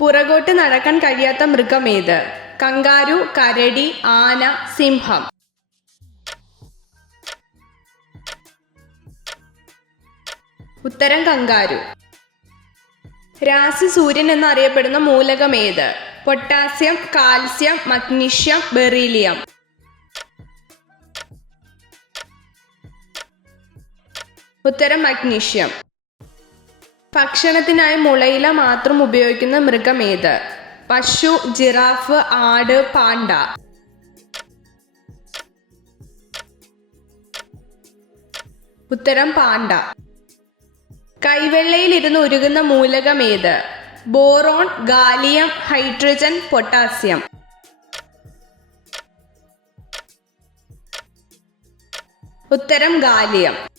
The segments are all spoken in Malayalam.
പുറകോട്ട് നടക്കാൻ കഴിയാത്ത മൃഗമേത്? കങ്കാരു, കരടി, ആന, സിംഹം. ഉത്തരം കങ്കാരു. രാശി സൂര്യൻ എന്നറിയപ്പെടുന്ന മൂലകമേത്? Potassium, calcium, magnesium, beryllium. ഉത്തരം മഗ്നീഷ്യം. ഭക്ഷണത്തിനായി മുളയില മാത്രം ഉപയോഗിക്കുന്ന മൃഗമേത്? പശു, ജിറാഫ്, ആട്, പാണ്ട. ഉത്തരം പാണ്ട. കൈവെള്ളയിൽ ഇരുന്ന് ഉരുകുന്ന മൂലകമേത്? Boron, gallium, hydrogen, potassium. ഉത്തരം ഗാലിയം.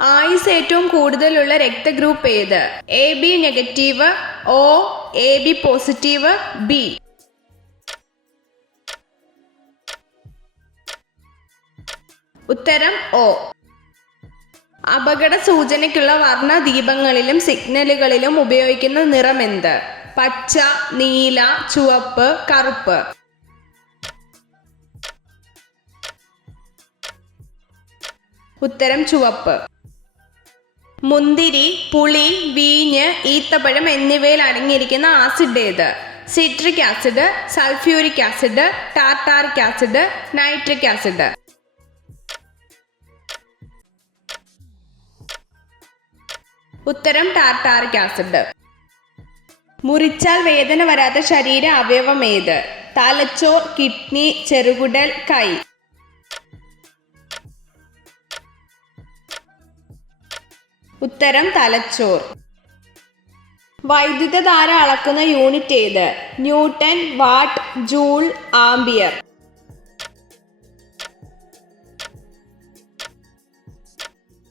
ആയുസ് ഏറ്റവും കൂടുതലുള്ള രക്തഗ്രൂപ്പ് ഏത്? A B negative, O, A B positive, B. ഉത്തരം ഒ. അപകട സൂചനയ്ക്കുള്ള വർണ്ണ ദീപങ്ങളിലും സിഗ്നലുകളിലും ഉപയോഗിക്കുന്ന നിറമെന്ത്? പച്ച, നീല, ചുവപ്പ്, കറുപ്പ്. ഉത്തരം ചുവപ്പ്. മുന്തിരി, പുളി, വീഞ്ഞ്, ഈത്തപ്പഴം എന്നിവയിൽ അടങ്ങിയിരിക്കുന്ന ആസിഡ് ഏത്? Citric acid, sulphuric acid, tartaric acid, nitric acid. ഉത്തരം ടാർട്ടാറിക് ആസിഡ്. മുറിച്ചാൽ വേദന വരാത്ത ശരീര അവയവം ഏത്? തലച്ചോർ, കിഡ്നി, ചെറുകുടൽ, കൈ. ഉത്തരം തലച്ചോർ. വൈദ്യുതധാര അളക്കുന്ന യൂണിറ്റ് ഏത്? Newton, what, joule, ampere.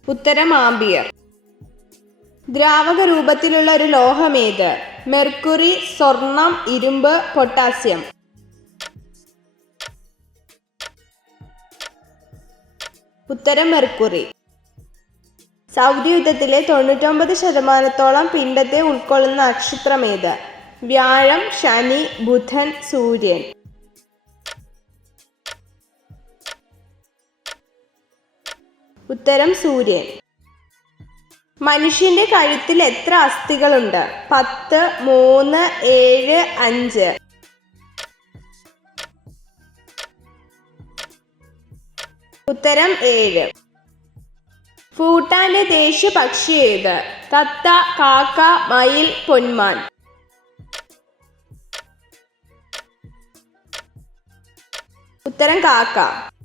ഉത്തരം ആംപിയർ. ദ്രാവക രൂപത്തിലുള്ള ഒരു ലോഹമേത്? മെർക്കുറി, സ്വർണം, ഇരുമ്പ്, പൊട്ടാസ്യം. ഉത്തരം മെർക്കുറി. സൗരയൂഥത്തിലെ 99% പിണ്ഡത്തെ ഉൾക്കൊള്ളുന്ന നക്ഷത്രമേത്? വ്യാഴം, ശനി, ബുധൻ, സൂര്യൻ. ഉത്തരം സൂര്യൻ. മനുഷ്യന്റെ കഴുത്തിൽ എത്ര അസ്ഥികളുണ്ട്? 10, 3, 7, 5. ഉത്തരം 7. ഭൂട്ടാന്റെ ദേശീയ പക്ഷി ഏത്? തത്ത, കാക്ക, മയിൽ, പൊന്മാൻ. ഉത്തരം കാക്ക.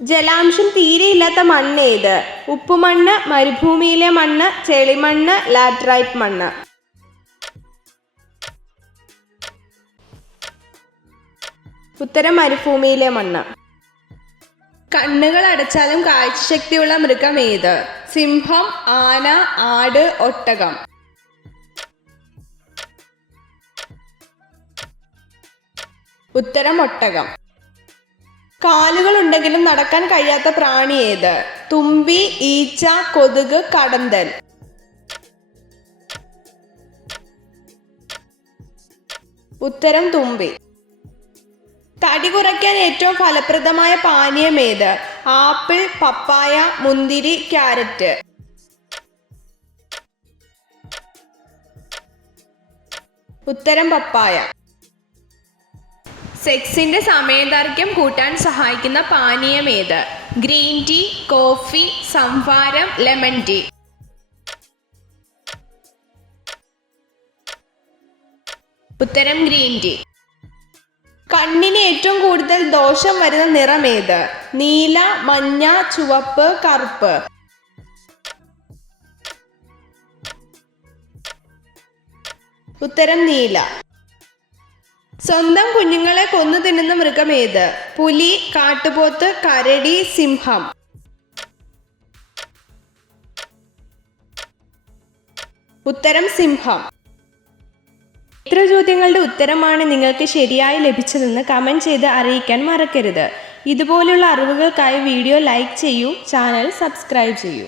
ജലാംശം തീരെയില്ലാത്ത മണ്ണ് ഏത്? ഉപ്പുമണ്ണ്, മരുഭൂമിയിലെ മണ്ണ്, ചെളിമണ്ണ്, ലാറ്ററൈറ്റ് മണ്ണ്. ഉത്തരം മരുഭൂമിയിലെ മണ്ണ്. കണ്ണുകൾ അടച്ചാലും കാഴ്ചശക്തിയുള്ള മൃഗം ഏത്? സിംഹം, ആന, ആട്, ഒട്ടകം. ഉത്തരം ഒട്ടകം. കാലുകൾ ഉണ്ടെങ്കിലും നടക്കാൻ കഴിയാത്ത പ്രാണി ഏത്? തുമ്പി, ഈച്ച, കൊതുക്, കടന്തൽ. ഉത്തരം തുമ്പി. തടി കുറയ്ക്കാൻ ഏറ്റവും ഫലപ്രദമായ പാനീയം ഏത്? ആപ്പിൾ, പപ്പായ, മുന്തിരി, ക്യാരറ്റ്. ഉത്തരം പപ്പായ. സെക്സിന്റെ സമയദൈർഘ്യം കൂട്ടാൻ സഹായിക്കുന്ന പാനീയം ഏത്? ഗ്രീൻ ടീ, കോഫി, സംഭാരം, ലെമൺ ടീ. ഉത്തരം ഗ്രീൻ ടീ. കണ്ണിന് ഏറ്റവും കൂടുതൽ ദോഷം വരുന്ന നിറം ഏത്? നീല, മഞ്ഞ, ചുവപ്പ്, കറുപ്പ്. ഉത്തരം നീല. സ്വന്തം കുഞ്ഞുങ്ങളെ കൊന്നു തിന്നുന്ന മൃഗം ഏത്? പുലി, കാട്ടുപോത്ത്, കരടി, സിംഹം. ഉത്തരം സിംഹം. എത്ര ചോദ്യങ്ങളുടെ ഉത്തരമാണ് നിങ്ങൾക്ക് ശരിയായി ലഭിച്ചതെന്ന് കമൻറ്റ് ചെയ്ത് അറിയിക്കാൻ മറക്കരുത്. ഇതുപോലുള്ള അറിവുകൾക്കായി വീഡിയോ ലൈക്ക് ചെയ്യൂ, ചാനൽ സബ്സ്ക്രൈബ് ചെയ്യൂ.